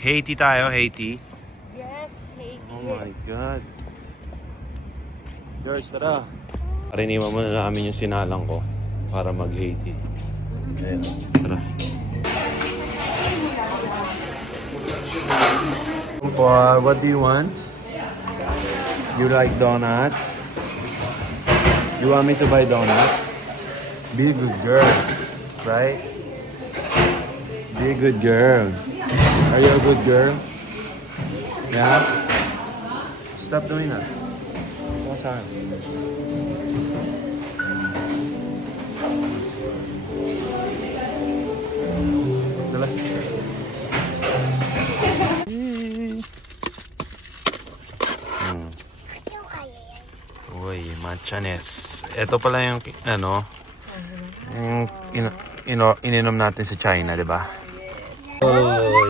Haiti tayo, Haiti. Yes, Haiti. Oh my God. Girls, tara. Pariniwan muna namin yung sinalang ko para mag-Haiti. Ayan, tara. What do you want? You like donuts? You want me to buy donuts? Be a good girl, right? Be a good girl. Are you a good girl? Yeah? Stop doing that. What's that? Dala. Uy, matchanes. Ito pala yung, ano, yung ininom natin sa China, di ba?